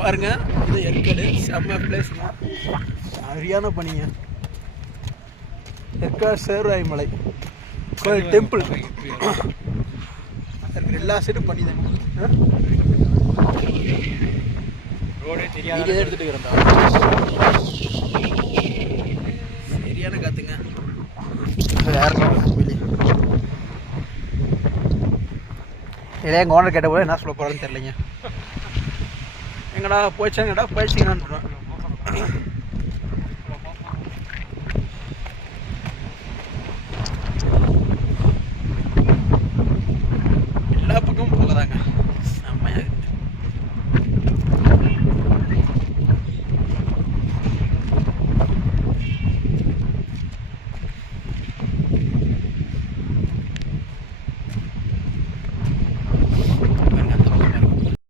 பாருங்க, இது ஏற்காடு செம்ம பிளேஸ்ங்க. சரியான பனிங்க. ஏற்காடு சேர்வாய் மலை கோயில் டெம்பிள் எல்லா சைடும் பண்ணி தான் எடுத்துட்டு இருக்கிறேன்டா. சரியான காத்துங்க. இல்லையா எங்கள் ஓனர் கேட்ட போல என்ன சொல்ல போகிறேன்னு தெரியலைங்க. எங்கடா போயிடுச்சாங்கடா போயிடுச்சிங்கன்னு